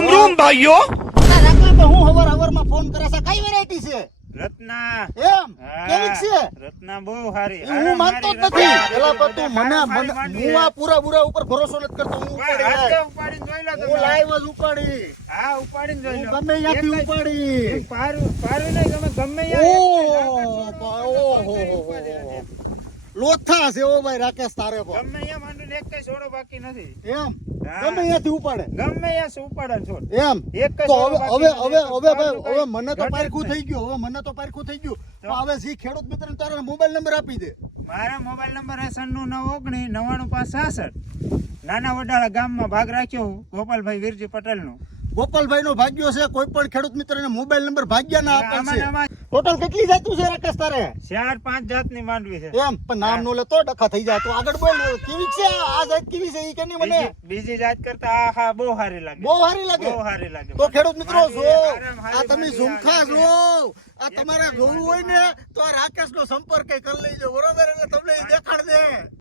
रोम रोम भाइयों રાકલા તો હું હવાર માં ફોન કરે છે કઈ વેરાયટી છે રત્ના એમ કેવી છે રત્ના બહુ સારી હું માનતો જ નથી પેલા પર તું હું આ પૂરા બુરા ઉપર ભરોસો નથી કરતો હું ઉપાડીને જોઈ લો હું લાઈવ જ ઉપાડી હા ઉપાડીને જોઈ લો ગમે ત્યાંથી ઉપાડી પારું નહીં તમે ગમે લોથા છે ઓ ભાઈ રાકેશ તારે પર ગમે અહીંયા માંડવીને એક કઈ છોડો બાકી નથી એમ ગમે ત્યાંથી ઉપાડે ગમે અહીંયા ઉપાડે છોડ એમ એક કઈ તો છોડો હવે બાકી હવે નથી. હવે ભાઈ હવે મને તો ઘટે જ પારખું નહીં. થઈ ગયું હવે મને તો પારખું થઈ ગયું તો હવે જે ખેડૂત મિત્રને તારો મોબાઈલ નંબર આપી દે મારા મોબાઈલ નંબર છે 9619995566 નાના વડાળા ગામમાં ભાગ રાખ્યો હું ગોપાલભાઈ વીરજી પટેલનો ગોપાલભાઈ નો ભાગ્યો છે કોઈ પણ ખેડૂત મિત્રને મોબાઈલ નંબર ભાગ્યા ના આપેલ છે આમાં ટોટલ કેટલી જાતું છે રાકેશ તારે 4-5 જાતની માંડવી છે એમ પણ નામ નો લેતો ડખા થઈ જાય તો આગળ બોલ કેવી છે આ જાત કેવી છે ઈ કે નહીં મને બીજી જાત કરતા આ હા બહુ સારી લાગે બહુ સારી લાગે બહુ સારી લાગે તો ખેડૂત મિત્રો જો આરામ આ હારી તમે માંડવી ઝુમખા આ જો આ તમારે જોવું હોય ને તો આ રાકેશ નો સંપર્ક કરી લેજો બરોબર